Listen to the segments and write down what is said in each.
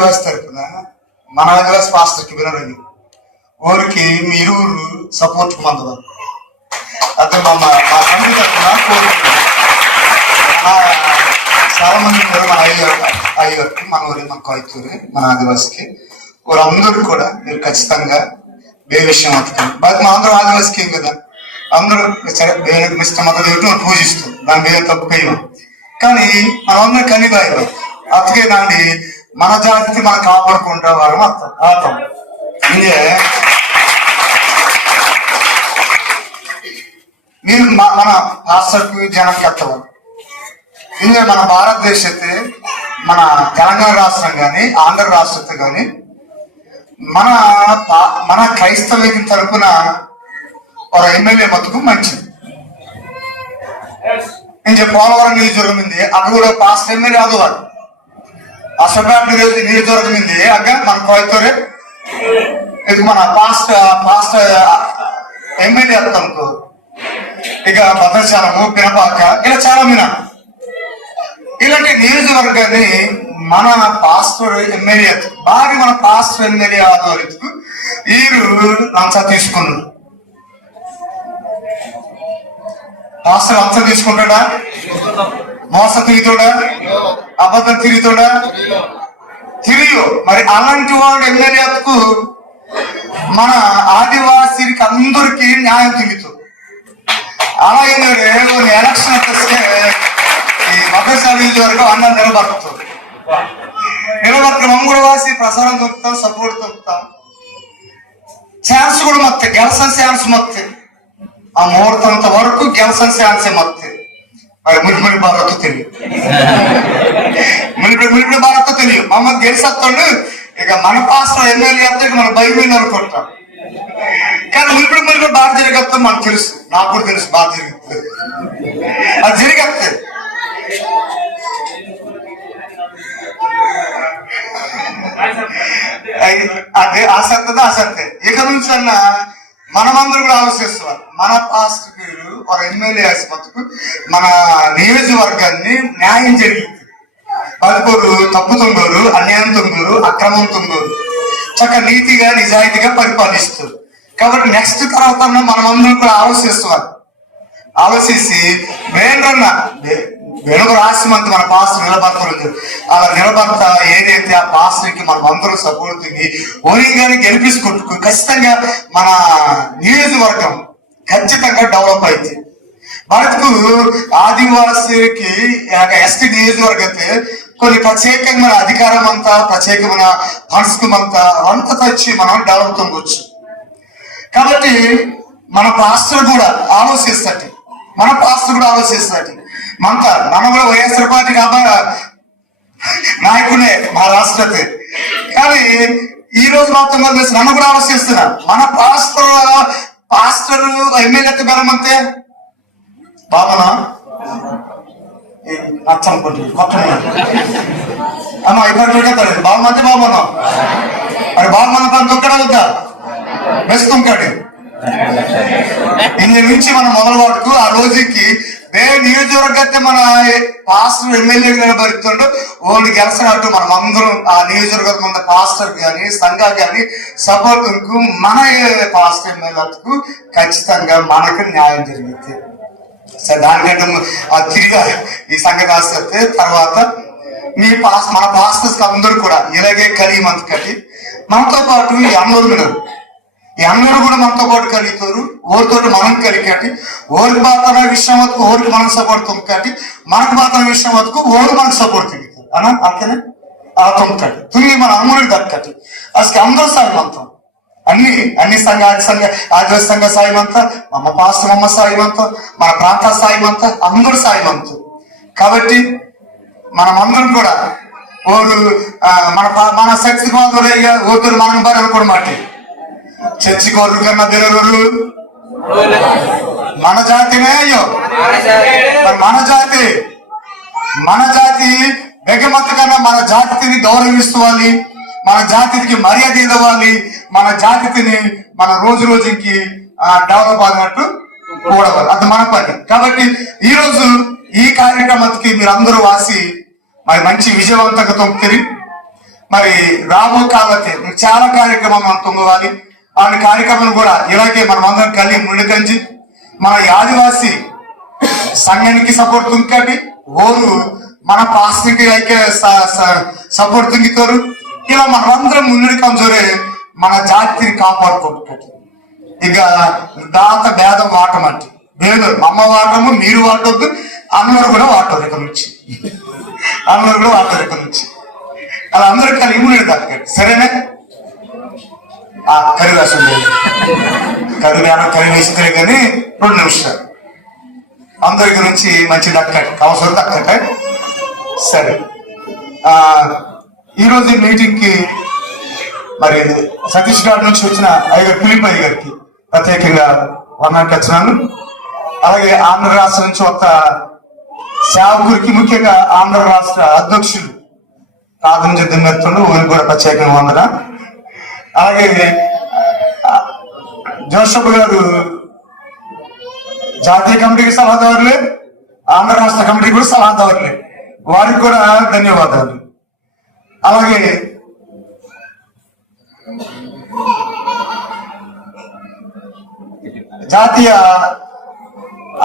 ఆదివాసి తరఫున మన ఆదివాసి పాస్టర్కి వినరని ఊరికి మీ ఇరువురు సపోర్ట్ పొందవాలి. అదే మా తండ్రి తరఫున చాలా మంది మన అయ్యగారికి మన ఊరి మన కోయతూరి మన ఆదివాసికి వాళ్ళందరూ కూడా మీరు ఖచ్చితంగా ఏ విషయం అవుతుంది. బట్ మా అందరూ ఆదివాసికి ఏం కదా, అందరూ మిస్టర్ మత దేవుడు పూజిస్తాం, దాని మీద తప్పు వేయం. కానీ మనమందరం కనిగాయం అతకే దాన్ని మన జాతికి మనం కాపాడుకుంటా వాళ్ళం అర్థం. ఇంకే మీరు మన పాస్టర్కి జనం కట్టవాలి. ఇంకే మన భారతదేశతే మన తెలంగాణ రాష్ట్రం కానీ ఆంధ్ర రాష్ట్రతో కానీ మన క్రైస్తవ తరపున ఒక ఎమ్మెల్యే మతుకు మంచిది. ఇంకే పోలవరం నియోజకవర్గం ఉంది అక్కడ కూడా పాస్ట్ ఎమ్మెల్యే ఆదువాడు. అసలు నియోజకవర్గం ఉంది అక్క మన కోయతూరే ఇది మన పాస్ట్ ఎమ్మెల్యే అనుకో. ఇక భద్రాచలము పినపాక ఇలా చాలా మీనా ఇలాంటి నియోజకవర్గాన్ని మన పాస్టర్ ఎమ్మెల్యే బాగా మన పాస్టర్ ఎమ్మెల్యే ఆధ్వర్యంకు వీరు లంచా తీసుకున్నారు. పాస్టర్ లంచం తీసుకుంటాడా, మోసం తిరుగుతాడా, అబద్ధం తిరుగుతాడా, తిరిగి మరి అలాంటి వాడు ఎమ్మెల్యేకు మన ఆదివాసీకి అందరికీ న్యాయం తిరుగుతుంది. అలాగే కొన్ని ఎలక్షన్ వస్తే ఈ భద్రశాలి వరకు అన్నం నిలబడుతుంది. మంగుడు వాసి ప్రసారం దొరుకుతాం, సపోర్ట్ దొరుకుతాం, ఛాన్స్ కూడా మొత్తం గెలసిన ఛాన్స్ మొత్తం ఆ ముహూర్తంత వరకు గెలసిన ఛాన్సే మొత్తం. మరి ములిపిడి భారత్ తెలియదు, ములిపిడి భారత్ తెలియదు. మమ్మల్ని గెలిచేస్తాడు ఇక మన పాస్టర్ ఎమ్మెల్యే అంటే మన బైబిల్ అనుకుంటాం. కానీ ములిపిడి బాగా జరిగేస్తాం మనకు తెలుసు, నాకు కూడా తెలుసు బాగా జరుగుతుంది, అది జరిగేస్తుంది. అదే ఆసక్తే ఇక నుంచి అన్న మనమందరూ కూడా ఆలోచిస్తున్నారు. మన పాస్టర్ ఒక ఎమ్మెల్యే ఆసుపత్రికి మన నియోజకవర్గాన్ని న్యాయం జరిగింది. పలుకోరు తప్పుతుండోరు, అన్యాయం తుంగోరు, అక్రమం తుంగోరు, చక్క నీతిగా నిజాయితీగా పరిపాలిస్తారు. కాబట్టి నెక్స్ట్ తర్వాత మనమందరం కూడా ఆలోచించి వెనుక రాష్ట్రమంతా మన పాస్టర్ నిలబడతారు. అలా నిలబడతా ఏదైతే ఆ పాస్టర్కి మనం అందరూ సపోర్ట్ ఓనిగానే గెలిపించుకుంటూ ఖచ్చితంగా మన నియోజకవర్గం ఖచ్చితంగా డెవలప్ అయింది. మనకు ఆదివాసీకి ఎస్టీ నియోజకవర్గతే కొన్ని ప్రత్యేకమైన అధికారం అంతా ప్రత్యేకమైన ఫండ్స్ అంతా తెచ్చి మనం డెవలప్ తొంగొచ్చు. కాబట్టి మన పాస్టర్ కూడా ఆలోచిస్తాడు, మన కూడా వైఎస్ఆర్ పార్టీ నాయకుడే మా రాష్ట్రతే. కానీ ఈ రోజు మాత్రం నన్ను కూడా ఆలోచిస్తున్నా మన పాస్టర్ ఎమ్మెల్యే బెరమంతే బాబనా నచ్చనుకుంటుంది కొత్త అమ్మా ఇబ్బంది బాగుమంతే బాగున్నాం. మరి బాగుమన్న పని తొక్కడా వద్దా బెస్ట్ తొక్కాడు. ఇందు నుంచి మనం మొదలు పడుతూ ఆ రోజుకి నియోజకవర్గతే మన పాస్టర్ ఎమ్మెల్యే నిలబడుతుండో ఓన్లు గెలిచినట్టు మనం అందరం ఆ నియోజకవర్గం మన పాస్టర్ కానీ సంఘాలు కానీ సపోర్ట్ మన పాస్టర్ ఎమ్మెల్యేకు ఖచ్చితంగా మనకు న్యాయం జరిగింది. సరే దానికంటే తిరిగా ఈ సంఘం రాస్తే తర్వాత మన పాస్టర్స్ అందరూ కూడా ఇలాగే కలిమంత కట్టి మనతో పాటు ఈ అందరూ కూడా మనతో పాటు కలిగితారు. ఓరితో మనం కలిగి ఓరికి బాధ విషయం వరకు ఓరికి మనం సపోర్ట్ తొమ్మిది మనకు బాధ విషయం వరకు ఓరు మనకు సపోర్ట్ తిరుగుతారు అన్నా అక్కనే ఆ తొమ్మిది తుమ్మి మన అమ్ముడికి దక్కటి అసలు అందరూ సాయమంతం అన్ని ఆదివాసీ సంఘ సాయమంతా అమ్మ పాస్టర్ అమ్మ సాయమంతా మన ప్రాంత సాయమంతా అందరూ సాయమంతం. కాబట్టి మనమందరం కూడా ఓరు మన శక్తి బాధ ఓరు మనం బాగా అనుకోవడం మాట చర్చి కోరు కన్నా బెరరు మన జాతినే అయ్యో మరి మన జాతి బెగమత కన్నా మన జాతిని గౌరవిస్తవాలి, మన జాతికి మర్యాద ఇవ్వాలి, మన జాతిని మన రోజుకి డెవలప్ అన్నట్టు కూడవాలి. అది మన పని. కాబట్టి ఈ రోజు ఈ కార్యక్రమానికి మీరు అందరూ వాసి మరి మంచి విజయవంతంగా తొమ్మిది మరి రాబో కాలకి చాలా కార్యక్రమం మనం తొంగవాలి. ఆ కార్యక్రమం కూడా ఇలాగే మనం అందరం కలిగి ముందుకంచి మన ఆదివాసీ సంఘానికి సపోర్ట్ తుంకటి ఓరు మన పాస్టర్కి అయితే సపోర్ట్ తుంగితారు. ఇలా మనమందరం ముందుకు కంజోరే మన జాతిని కాపాడుకుంటున్నట్టు. ఇక దాత భేదం వాటమంటే లేదు, అమ్మ వాటము మీరు వాటొద్దు, అందరూ కూడా వాటరు ఇక్కడ నుంచి, అందరూ కూడా వాటరు ఇక్కడ నుంచి. అలా అందరూ కలిగి ముందు దక్కడు. సరేనా? కరి రాసం లేదు, కరి వేస్తే కానీ 2 నిమిషాలు అందరి గురించి మంచి దక్కటి అవసరం దక్కట. సరే, ఈరోజు మీటింగ్ కి మరి సతీష్ గారి నుంచి వచ్చిన ఫిలిప్ అయ్య గారికి ప్రత్యేకంగా వర్ణానికి వచ్చినాను. అలాగే ఆంధ్ర రాష్ట్రం నుంచి ఒక సేవకురికి, ముఖ్యంగా ఆంధ్ర రాష్ట్ర అధ్యక్షులు కాదని దిమ్మెత్తుండు, ఊరికి కూడా ప్రత్యేకంగా వందన. అలాగే జోసఫ్ గారు జాతీయ కమిటీకి సలహాదారులే, ఆంధ్ర రాష్ట్ర కమిటీకి కూడా సలహాదారులే, వారికి కూడా ధన్యవాదాలు. అలాగే జాతీయ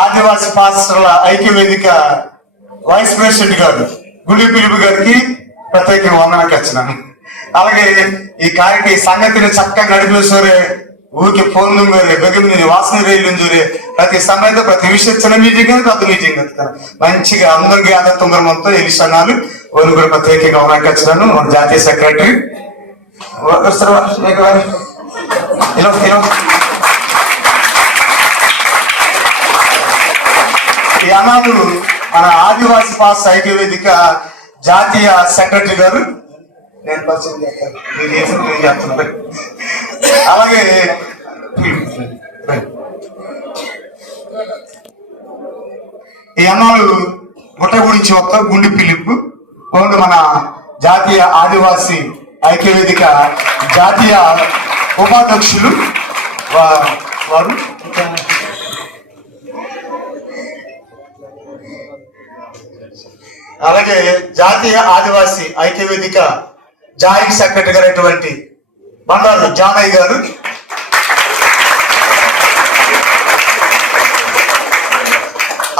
ఆదివాసీ పాస్టర్ల ఐక్య వేదిక వైస్ ప్రెసిడెంట్ గారు గుడి పిలుపు గారికి ప్రత్యేకంగా వందనకి వచ్చినాను. అలాగే ఈ కార్యక్రమ సంగతిని చక్కగా నడిపేసోరే ఊరికి ఫోన్ బెగమి వాసన రైలు చూరే ప్రతి సమయంలో ప్రతి విషయం చిన్న మీటింగ్ కానీ పెద్ద మీటింగ్ మంచిగా అందరికి ఆధార్ తొందరతో ఎలిసన్నాలు వాళ్ళు కూడా ప్రత్యేకంగా వందనకి వచ్చినాను. మన జాతీయ సెక్రటరీ ఈ అనాథు మన ఆదివాసీ పాస్ ఐక్య వేదిక జాతీయ సెక్రటరీ గారు, నేను పరిచయం చేస్తాను. అలాగే ఈ అన్నాడు గుట్ట గురించి ఒక గుండి పిలుపు మన జాతీయ ఆదివాసీ ఐక్య వేదిక జాతీయ ఉపాధ్యక్షులు వారు. అలాగే జాతీయ ఆదివాసీ ఐక్య వేదిక జాయింట్ సెక్రటరీ గారైనటువంటి బండారు జానయ్య గారు.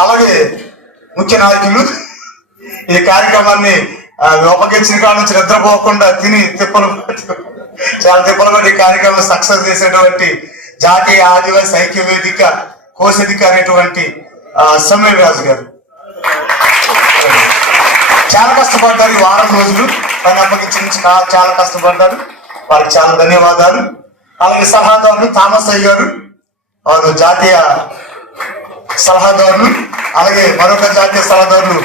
అలాగే ముఖ్య నాయకులు ఈ కార్యక్రమాన్ని ఉపగించిన కాడ నుంచి నిద్రపోకుండా తిని చాలా తిప్పలు పడి కార్యక్రమం సక్సెస్ చేసేటువంటి జాతీయ ఆదివాసీ ఐక్య వేదిక కోశాధికారి అయినటువంటి సమీర్ రాజు గారు చాలా కష్టపడ్డారు. ఈ వారం రోజులు పని అప్పగించి నుంచి చాలా కష్టపడ్డారు, వారికి చాలా ధన్యవాదాలు. అలాగే సలహాదారులు థామస్ అయ్య గారు, వారు జాతీయ సలహాదారులు. అలాగే మరొక జాతీయ సలహాదారులు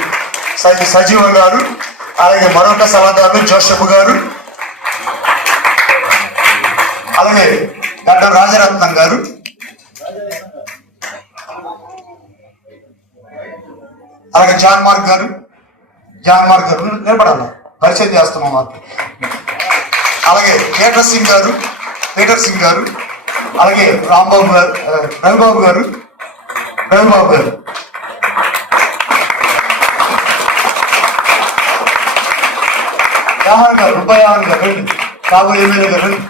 సజీవ గారు. అలాగే మరొక సలహాదారులు జోసెఫ్ గారు. అలాగే డాక్టర్ రాజరత్నం గారు. అలాగే జాన్ మార్క్ గారు నిలబడాలి, పరిచయం చేస్తున్నాం వారికి. అలాగే పీటర్ సింగ్ గారు. అలాగే రాంబాబు గారు, రవిబాబు గారు. యాహన్ గారు, రూపాయన్ గారు రండి, కాబోయే ఎమ్మెల్యే గారు రండి.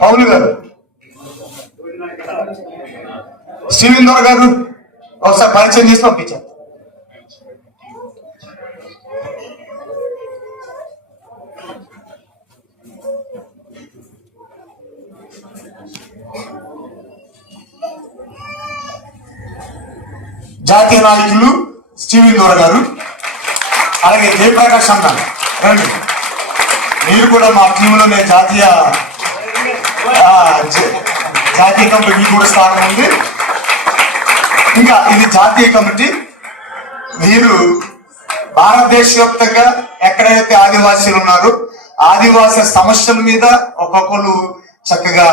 పౌలు గారు, శ్రీవిందర్ గారు ఒకసారి పరిచయం చేసి పంపించారు. జాతీయ నాయకులు శ్రీవిందర్ గారు. అలాగే జయప్రకాష్ అన్న రండి, మీరు కూడా మా టీంలో జాతీయ కమిటీ మీకు కూడా స్థానం ఉంది. ఇంకా ఇది జాతీయ కమిటీ. మీరు భారతదేశ వ్యాప్తంగా ఎక్కడైతే ఆదివాసీలు ఉన్నారో ఆదివాసీ సమస్యల మీద ఒక్కొక్కరు చక్కగా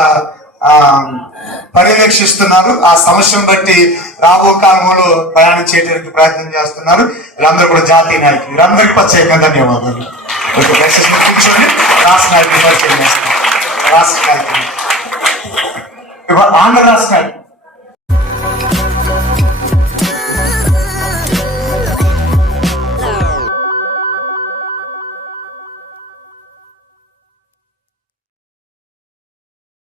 పర్యవేక్షిస్తున్నారు. ఆ సమస్యను బట్టి రాబో కాలంలో ప్రయాణం చేయడానికి ప్రయత్నం చేస్తున్నారు. వీళ్ళందరూ కూడా జాతీయ నాయకులు. వీళ్ళందరికీ ప్రత్యేకంగా ధన్యవాదాలు. కూర్చొని రాష్ట్ర నాయకులు పరిచయం చేస్తారు. రాష్ట్ర నాయకులు ఆంధ్ర రాష్ట్రానికి